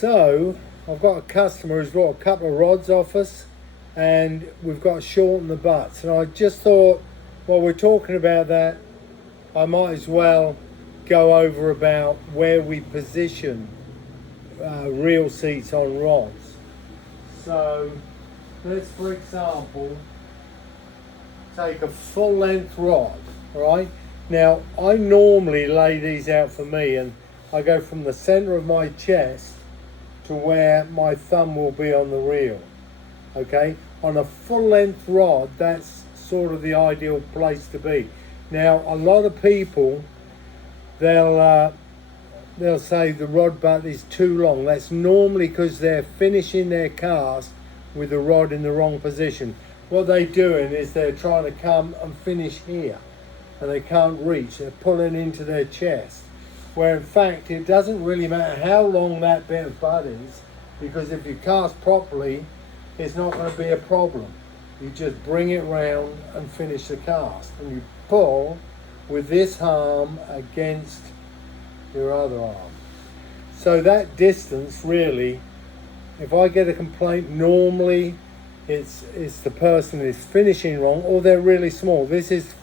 So I've got a customer who's brought a couple of rods off us, and we've got to shorten the butts. And I just thought, while we're talking about that, I might as well go over about where we position reel seats on rods. So let's, for example, take a full length rod, right? Now, I normally lay these out for me, and I go from the center of my chest to where my thumb will be on the reel, okay? On a full length rod, that's sort of the ideal place to be. Now, a lot of people, they'll say the rod butt is too long. That's normally because they're finishing their cast with the rod in the wrong position. What they're doing is they're trying to come and finish here, and they can't reach. They're pulling into their chest, where in fact it doesn't really matter how long that bit of butt is, because if you cast properly, it's not going to be a problem. You just bring it round and finish the cast, and you pull with this arm against your other arm. So that distance, really, if I get a complaint, normally it's the person is finishing wrong, or they're really small. This is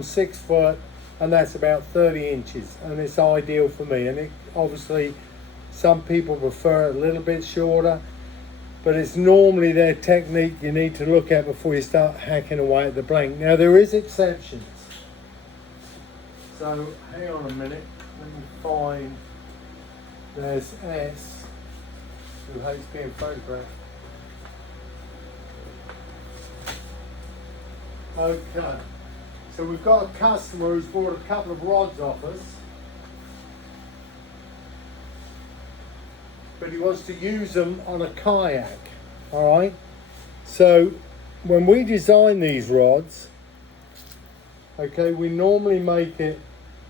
6 foot, and that's about 30 inches, and it's ideal for me. And it, obviously some people prefer it a little bit shorter, but it's normally their technique you need to look at before you start hacking away at the blank. Now, there is exceptions. So hang on a minute, let me find, there's S, who hates being photographed. Okay, so we've got a customer who's bought a couple of rods off us, but he wants to use them on a kayak, all right? So when we design these rods, okay, we normally make it,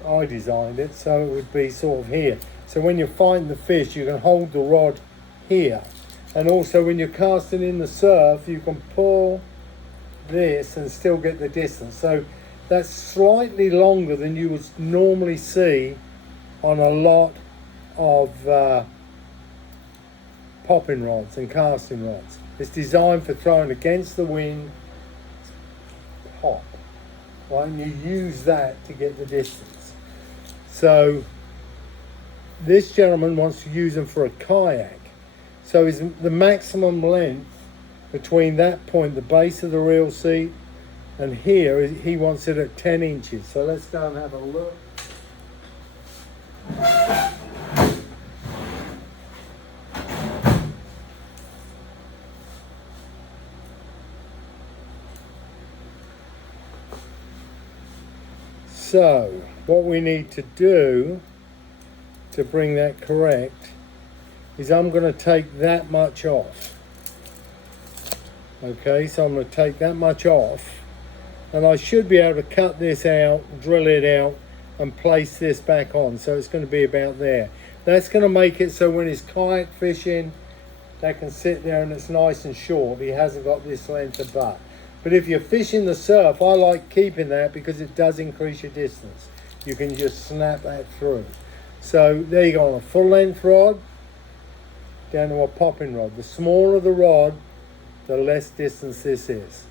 I designed it, so it would be sort of here. So when you're fighting the fish, you can hold the rod here. And also when you're casting in the surf, you can pull this and still get the distance. So that's slightly longer than you would normally see on a lot of popping rods and casting rods. It's designed for throwing against the wind, pop, right? And you use that to get the distance. So this gentleman wants to use them for a kayak. So is the maximum length between that point, the base of the reel seat, and here, he wants it at 10 inches. So let's go and have a look. So what we need to do to bring that correct is I'm going to take that much off. Okay, so I'm going to take that much off, and I should be able to cut this out, drill it out, and place this back on. So it's going to be about there. That's going to make it so when he's kayak fishing, they can sit there and it's nice and short. He hasn't got this length of butt. But if you're fishing the surf, I like keeping that because it does increase your distance. You can just snap that through. So there you go, on a full length rod down to a popping rod. The smaller the rod, the less distance this is.